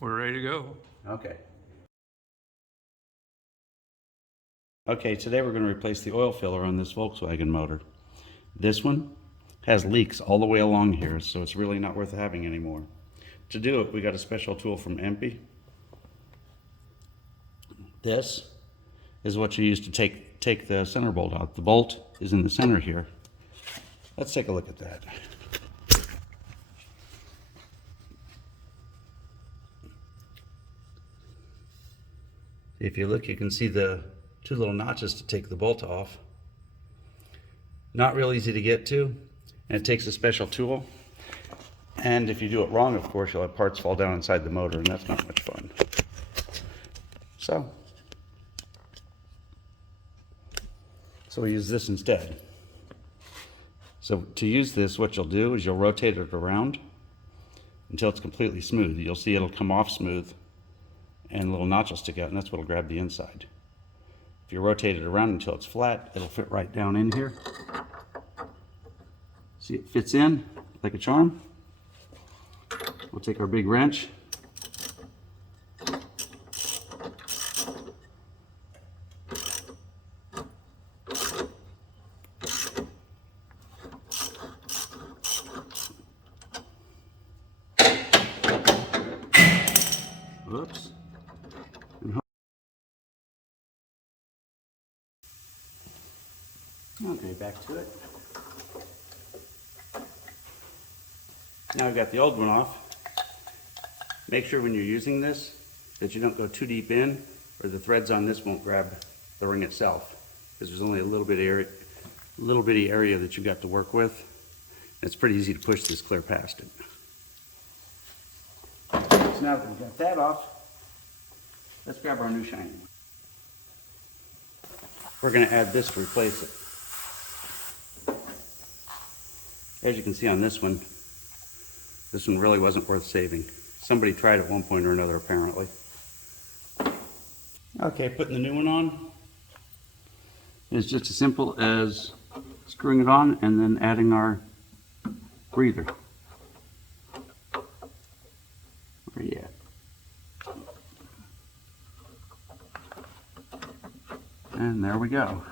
We're ready to go. Okay. Okay, today we're going to replace the oil filler on this Volkswagen motor. This one has leaks all the way along here, so it's really not worth having anymore. To do it, we got a special tool from EMPI. This is what you use to take the center bolt out. The bolt is in the center here. Let's take a look at that. If you look, you can see the two little notches to take the bolt off. Not real easy to get to, and it takes a special tool. And if you do it wrong, of course, you'll have parts fall down inside the motor, and that's not much fun. So we use this instead. So to use this, what you'll do is you'll rotate it around until it's completely smooth. You'll see it'll come off smooth, and a little notch will stick out, and that's what'll grab the inside. If you rotate it around until it's flat, it'll fit right down in here. See, it fits in like a charm. We'll take our big wrench. Whoops. Okay, back to it. Now we've got the old one off. Make sure when you're using this that you don't go too deep in, or the threads on this won't grab the ring itself, because there's only a little bitty area that you've got to work with. It's pretty easy to push this clear past it. So now that we've got that off, let's grab our new shiny one. We're going to add this to replace it. As you can see on this one really wasn't worth saving. Somebody tried at one point or another, apparently. Okay, putting the new one on is just as simple as screwing it on and then adding our breather. Where are you at? And there we go.